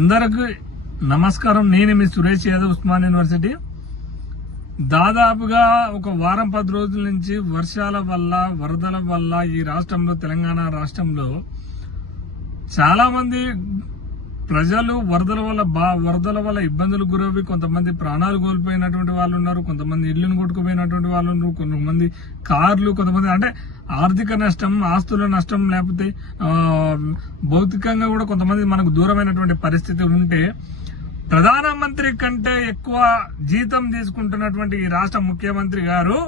అందరికి నమస్కారం. నేను మీ సురేష్ యాదవ్, ఉస్మాన్ యూనివర్సిటీ. దాదాపుగా ఒక వారం 10 రోజుల నుంచి వర్షాల వల్ల, వరదల వల్ల ఈ రాష్ట్రంలో, తెలంగాణ రాష్ట్రంలో చాలా మంది ప్రజలు వరదల వల్ల ఇబ్బందులు గురవి, కొంతమంది ప్రాణాలు కోల్పోయినటువంటి వాళ్ళు ఉన్నారు, కొంతమంది ఇళ్లను కొట్టుకుపోయినటువంటి వాళ్ళు ఉన్నారు, కొంతమంది కార్లు, కొంతమంది అంటే ఆర్థిక నష్టం, ఆస్తుల నష్టం, లేకపోతే భౌతికంగా కూడా కొంతమంది మనకు దూరమైనటువంటి పరిస్థితి ఉంటే, ప్రధానమంత్రి కంటే ఎక్కువ జీతం తీసుకుంటున్నటువంటి ఈ రాష్ట్ర ముఖ్యమంత్రి గారు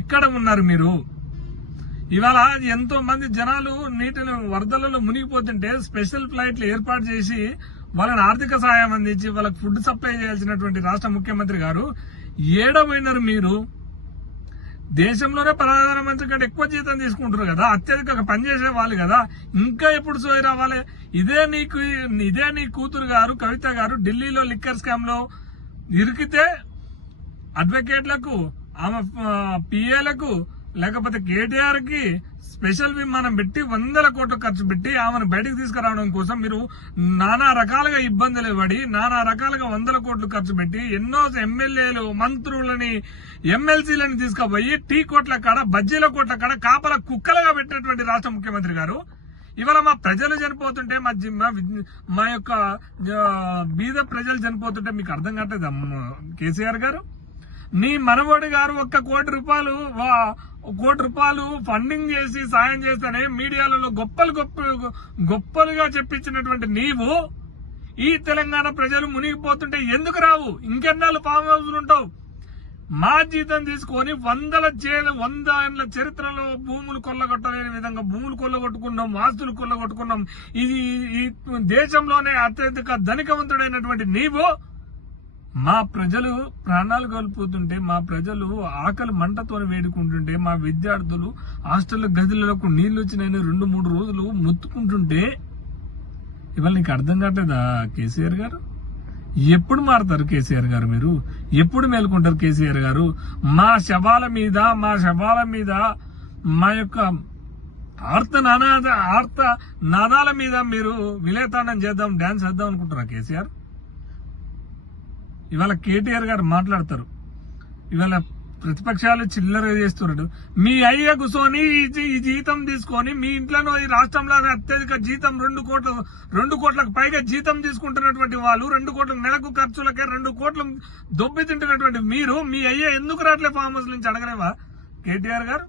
ఎక్కడ ఉన్నారు మీరు? ఇవాళ ఎంతో మంది జనాలు నీటిని వరదలలో మునిగిపోతుంటే స్పెషల్ ఫ్లైట్లు ఏర్పాటు చేసి వాళ్ళని ఆర్థిక సహాయం అందించి వాళ్ళకి ఫుడ్ సప్లై చేయాల్సినటువంటి రాష్ట్ర ముఖ్యమంత్రి గారు ఏడబోయినారు మీరు? దేశంలోనే ప్రధానమంత్రి కంటే ఎక్కువ జీతం తీసుకుంటారు కదా, అత్యధిక పనిచేసే వాళ్ళు కదా, ఇంకా ఎప్పుడు సోయి రావాలి? ఇదే నీ కూతురు గారు కవిత గారు ఢిల్లీలో లిక్కర్ స్కామ్ లో ఇరికితే అడ్వకేట్లకు, ఆమె పిఏలకు, లేకపోతే కేటీఆర్ కి స్పెషల్ విమానం పెట్టి 100 కోట్లు ఖర్చు పెట్టి ఆమెను బయటకు తీసుకురావడం కోసం మీరు నానా రకాలుగా ఇబ్బందులు పడి, నానా రకాలుగా 100 కోట్లు ఖర్చు పెట్టి ఎన్నో ఎమ్మెల్యేలు, మంత్రులని, ఎమ్మెల్సీలను తీసుకుపోయి టీ కోట్ల కాడ, బజ్జీల కోట్ల కాడ కాపల కుక్కలుగా పెట్టినటువంటి రాష్ట్ర ముఖ్యమంత్రి గారు ఇవాళ మా ప్రజలు చనిపోతుంటే, మా యొక్క బీద ప్రజలు చనిపోతుంటే మీకు అర్థం కావట్లేదు కేసీఆర్ గారు? నీ మనవడి గారు 1 కోటి రూపాయలు ఫండింగ్ చేసి సాయం చేస్తేనే మీడియాలలో గొప్పలుగా చెప్పించినటువంటి నీవు ఈ తెలంగాణ ప్రజలు మునిగిపోతుంటే ఎందుకు రావు? ఇంకెన్నాళ్ళు ఫామ్ హౌస్లు ఉంటావు? మా జీతం తీసుకొని 100 ఏళ్ల చరిత్రలో భూములు కొల్లగొట్టలేని విధంగా భూములు కొల్లగొట్టుకున్నాం, ఆస్తులు కొల్లగొట్టుకున్నాం. ఇది ఈ దేశంలోనే అత్యధిక ధనికవంతుడైనటువంటి నీవు మా ప్రజలు ప్రాణాలు కోల్పోతుంటే, మా ప్రజలు ఆకలి మంటతో వేడుకుంటుంటే, మా విద్యార్థులు హాస్టల్ గదులకు నీళ్లు వచ్చినాయని 2-3 రోజులు మొత్తుకుంటుంటే ఇవాళ నీకు అర్థం కావట్లేదా కేసీఆర్ గారు? ఎప్పుడు మారుతారు కేసీఆర్ గారు? మీరు ఎప్పుడు మేలుకుంటారు కేసీఆర్ గారు? మా శవాల మీద మా యొక్క ఆర్త నాదాల మీద మీరు విలేతాండం చేద్దాం, డాన్స్ చేద్దాం అనుకుంటారా కేసీఆర్? ఇవాళ కేటీఆర్ గారు మాట్లాడతారు, ఇవాళ ప్రతిపక్షాలు చిల్లర చేస్తున్నాడు. మీ అయ్య కూర్చొని ఈ జీతం తీసుకొని మీ ఇంట్లోనో ఈ రాష్ట్రంలోనే అత్యధిక జీతం 2 కోట్లకు పైగా జీతం తీసుకుంటున్నటువంటి వాళ్ళు, 2 కోట్ల నెలకు ఖర్చులకే 2 కోట్లు దొబ్బి తింటున్నటువంటి మీరు, మీ అయ్య ఎందుకు రావట్లే ఫామ్ హౌస్ నుంచి అడగలేవా కేటీఆర్ గారు?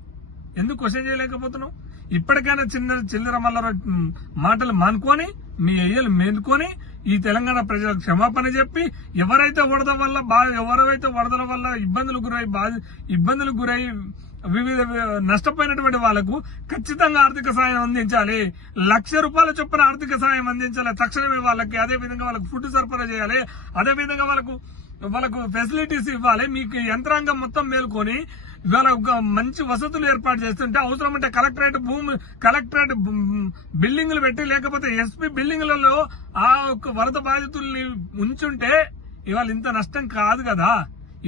ఎందుకు క్వశ్చన్ చేయలేకపోతున్నావు? ఇప్పటికైనా చిల్లర మల్లర మాటలు మానుకొని మీ అయ్యలు మేలుకొని ఈ తెలంగాణ ప్రజలకు క్షమాపణ చెప్పి, ఎవరైతే వరదల వల్ల ఇబ్బందులు గురై వివిధ నష్టపోయినటువంటి వాళ్లకు ఖచ్చితంగా ఆర్థిక సాయం అందించాలి. 1,00,000 రూపాయల చొప్పున ఆర్థిక సాయం అందించాలి తక్షణమే వాళ్ళకి. అదే విధంగా వాళ్ళకు ఫుడ్ సరఫరా చేయాలి. అదే విధంగా వాళ్ళకు ఫెసిలిటీస్ ఇవ్వాలి. మీకు యంత్రాంగం మొత్తం మేలుకొని ఇవాళ ఒక మంచి వసతులు ఏర్పాటు చేస్తుంటే, అవసరం అంటే కలెక్టరేట్ బిల్డింగులు పెట్టి, లేకపోతే ఎస్పీ బిల్డింగులలో ఆ ఒక్క వరద బాధితుల్ని ఉంచుంటే ఇవాళ ఇంత నష్టం కాదు కదా.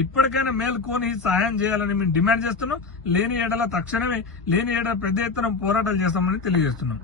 ఇప్పటికైనా మేలుకొని సహాయం చేయాలని మేము డిమాండ్ చేస్తున్నాం. లేని ఏడల తక్షణమే, లేని ఏడల పెద్ద ఎత్తున పోరాటాలు చేస్తామని తెలియజేస్తున్నాం.